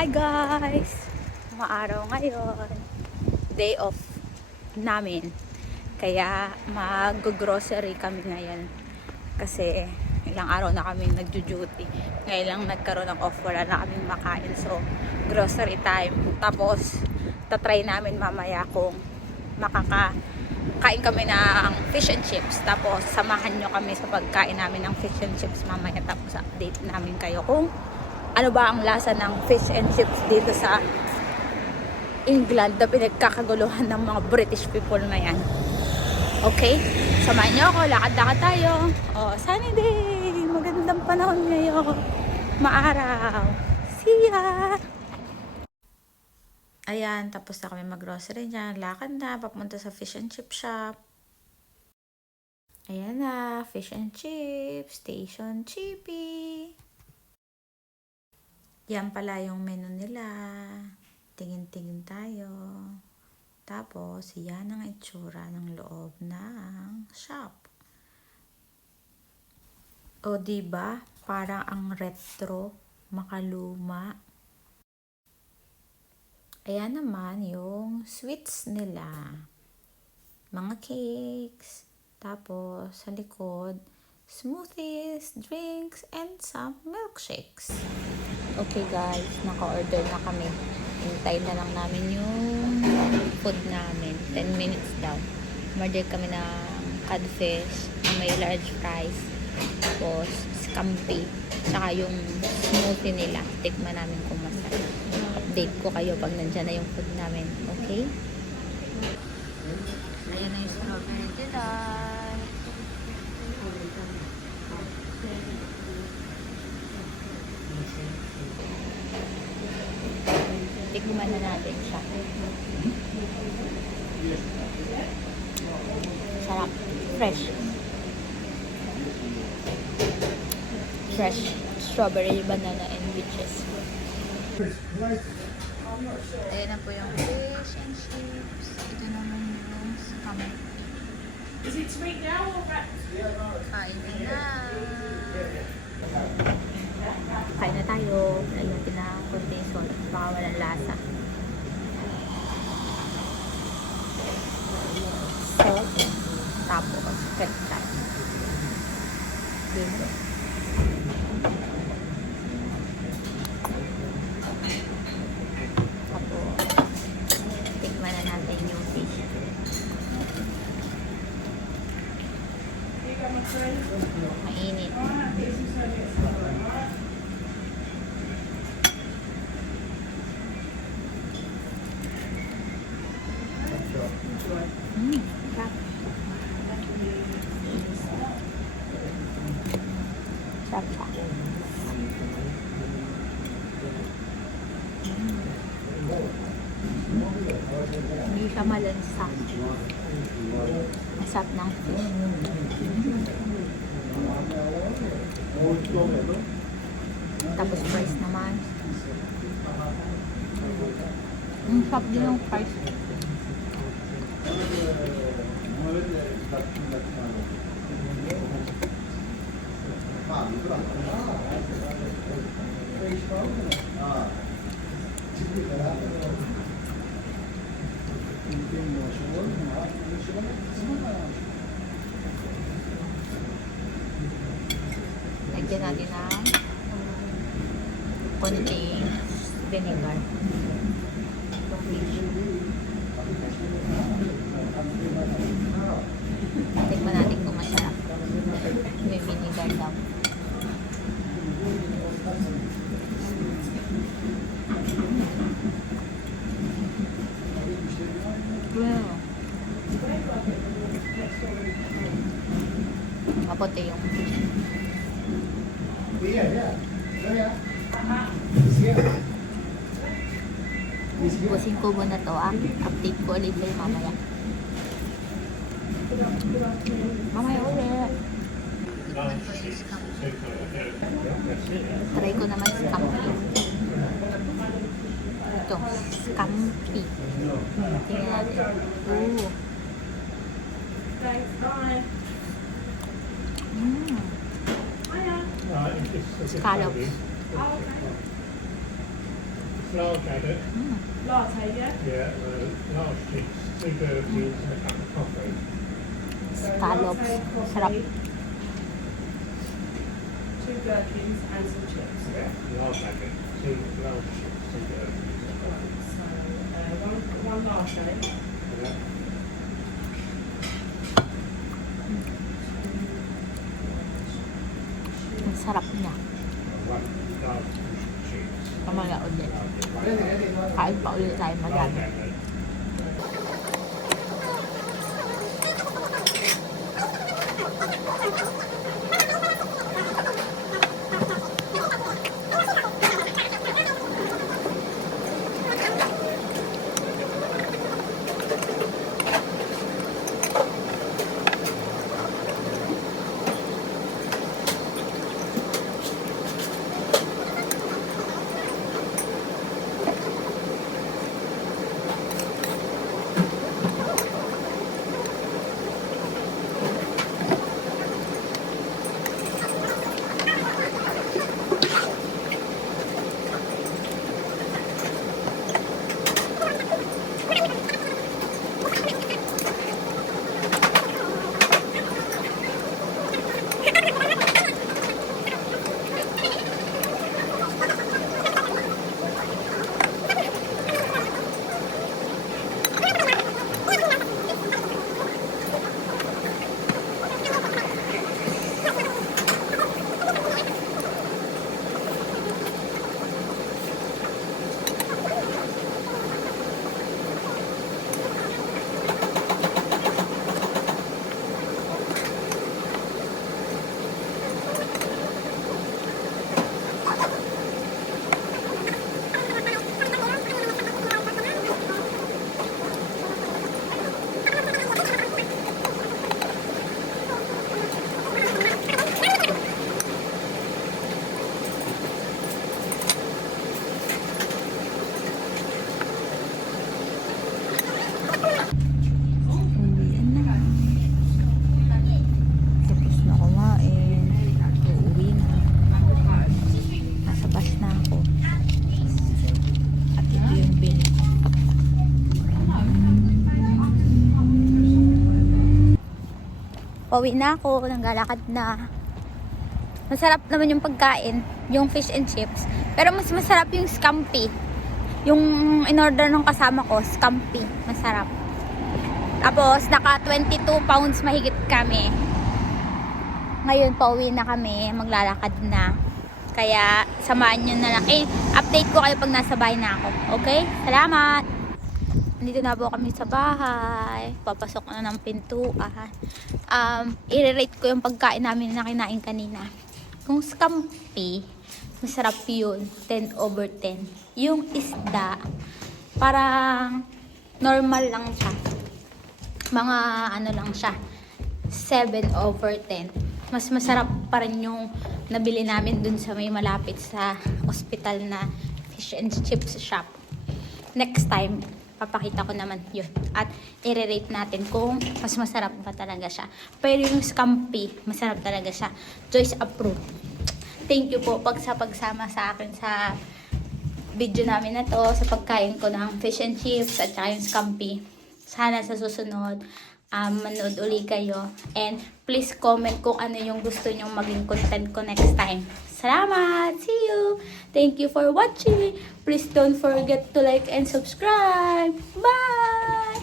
Hi guys! Maaraw ngayon. Day off namin. Kaya mag-grocery kami ngayon. Kasi ilang araw na kami nagjo-duty. Ngayon lang nagkaroon ng off. Wala na kaming makain. So, grocery time. Tapos, tatry namin mamaya kung makakain kami ng fish and chips. Tapos, samahan nyo kami sa pagkain namin ng fish and chips mamaya. Tapos, update namin kayo kung ano ba ang lasa ng fish and chips dito sa England na pinagkakaguluhan ng mga British people na yan. Okay? Samahan niyo ako. Lakad-lakad tayo. Oh, sunny day. Magandang panahon ngayon. Maaraw. See ya! Ayan, tapos na kami mag-grocery dyan. Lakad na. Papunta sa fish and chip shop. Ayan na. Fish and chips. Station Chippy. Yan pala yung menu nila. Tingin-tingin tayo. Tapos, yan ang itsura ng loob ng shop. O, diba? Parang ang retro, makaluma. Ayan naman yung sweets nila. Mga cakes. Tapos, sa likod, smoothies, drinks, and some milkshakes. Okay guys, naka-order na kami. Hintay na lang namin yung food namin. 10 minutes daw. Order kami ng codfish na may large fries. Tapos, scampi. Saka yung smoothie nila. Tikman namin kung masarap. Update ko kayo pag nandyan na yung food namin. Okay? Ayan na yung strawberry delight. Tikman na natin siya. Sarap. Fresh. Fresh. Strawberry, banana, and peaches. Ayan na po yung fish and chips. Ito naman yung scampi. Is it sweet now or wrapped? Kain na. Kain na tayo. Ayun, pinakunti yung salt. Baka walang lasa. Salt. Tapos, ketchup. Dito. Tapos, tikman na natin yung fish. Mainit. Sarap. Sarap siya. Hindi siya malansa. Masarap ng fish. Tapos fries naman. Sarap din yung fries. Lagyan natin ng konting vinegar. Tikman natin kung masarap. May vinegar daw. Maputi yung fish. Busin ko muna to update ko ulit kayo mamaya. Mamaya ulit. Tikman ko yung scampi. Try ko naman scampi. Ito, scampi. Tingnan natin. Ooh. Scallops. Large adult. Latte, yeah? Yeah, large chips, 2 Gherkins and a cup of coffee. So Scallops. latte, coffee, Sarap. 2 gherkins and some chips. Yeah, large adult. 2 large chips, 2 Gherkins. Right, so one latte. Yeah. Ang sarap niya. 1 large chips. Kamala ulit. Large Kain pa ulit tayo madami. adult. Uwian na. Tapos na kumain. Uuwi na. Nasa bus na ako. At ito yung bill. Pauwi na ako. Nanggalakad na. Masarap naman yung pagkain. Yung fish and chips. Pero mas masarap yung scampi. Yung in-order ng kasama ko, scampi. Masarap. Tapos, naka 22 pounds mahigit kami. Ngayon, pauwi na kami. Maglalakad na. Kaya, samahan nyo na lang. Update ko kayo pag nasa bahay na ako. Okay? Salamat! Nandito na po kami sa bahay. Papasok na ng pintuan. I-rate ko yung pagkain namin na kinain kanina. Kung scampi, masarap yun. 10/10. Yung isda, parang normal lang siya. Mga ano lang siya, 7/10. Mas masarap pa rin yung nabili namin dun sa may malapit sa hospital na fish and chips shop. Next time, papakita ko naman yun. At i-rate natin kung mas masarap ba talaga siya. Pero yung scampi, masarap talaga siya. Joyce approved. Thank you po sa pagsama sa akin sa video namin na to, sa pagkain ko ng fish and chips at saka yung scampi. Sana sa susunod, manood uli kayo. And please comment kung ano yung gusto nyong maging content ko next time. Salamat! See you! Thank you for watching. Please don't forget to like and subscribe. Bye!